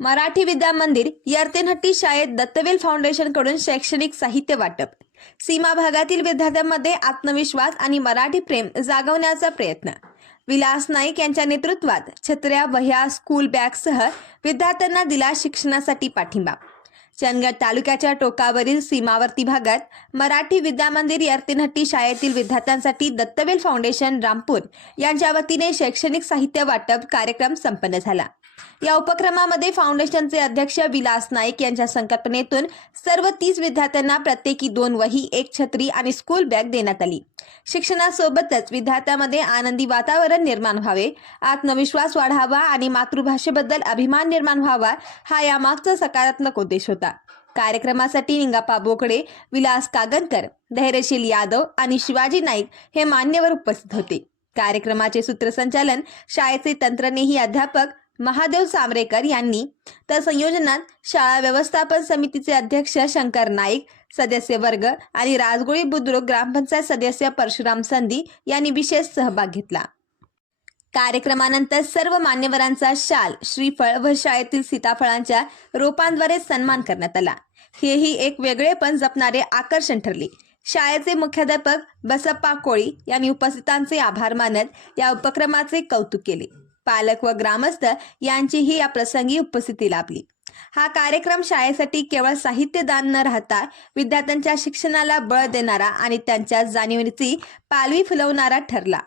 मराठी विद्या मंदिर यर्तेनहट्टी शाळेत दत्तवेल फाउंडेशनकडून शैक्षणिक साहित्य वाटप. सीमा भागातील विद्यार्थ्यांमध्ये आत्मविश्वास आणि मराठी प्रेम जागवण्याचा प्रयत्न. विलास नाईक यांच्या नेतृत्वात छत्र्या वह्या स्कूल बॅगसह विद्यार्थ्यांना दिला शिक्षणासाठी पाठिंबा. चंदगड तालुक्याच्या टोकावरील सीमावर्ती भागात मराठी विद्यामंदिर यर्तीनहट्टी शाळेतील विद्यार्थ्यांसाठी दत्तवेल फाउंडेशन रामपूर यांच्या वतीने शैक्षणिक साहित्य वाटप कार्यक्रम संपन्न झाला. या उपक्रमामध्ये फाउंडेशनचे अध्यक्ष विलास नाईक यांच्या संकल्पनेतून सर्व तीस विद्यार्थ्यांना प्रत्येकी दोन वही एक छत्री आणि स्कूल बॅग देण्यात आली. शिक्षणासोबतच विद्यार्थ्यांमध्ये आनंदी वातावरण निर्माण व्हावे आत्मविश्वास वाढावा आणि मातृभाषेबद्दल अभिमान निर्माण व्हावा हा यामागचा सकारात्मक उद्देश होता. कार्यक्रमासाठी निंगापा बोकडे विलास कागनकर धैर्यशील यादव आणि शिवाजी नाईक हे मान्यवर उपस्थित होते. कार्यक्रमाचे सूत्रसंचालन शाळेचे तंत्रनेही अध्यापक महादेव सामरेकर यांनी. तर संयोजनात शाळा व्यवस्थापन समितीचे अध्यक्ष शंकर नाईक सदस्य वर्ग आणि राजगोळी बुद्रुक ग्रामपंचायत सदस्य परशुराम संधी यांनी विशेष सहभाग घेतला. कार्यक्रमानंतर सर्व मान्यवरांचा शाल श्रीफळ व शाळेतील सीताफळांच्या रोपांद्वारे सन्मान करण्यात आला. हेही एक वेगळेपण जपणारे आकर्षण ठरले. शाळेचे मुख्याध्यापक बसप्पा कोळी यांनी उपस्थितांचे आभार मानत या उपक्रमाचे कौतुक केले. पालक व ग्रामस्थ यांचीही या प्रसंगी उपस्थिती लाभली. हा कार्यक्रम शाळेसाठी केवळ साहित्यदान न राहता विद्यार्थ्यांच्या शिक्षणाला बळ देणारा आणि त्यांच्या जाणीवेची पालवी फुलवणारा ठरला.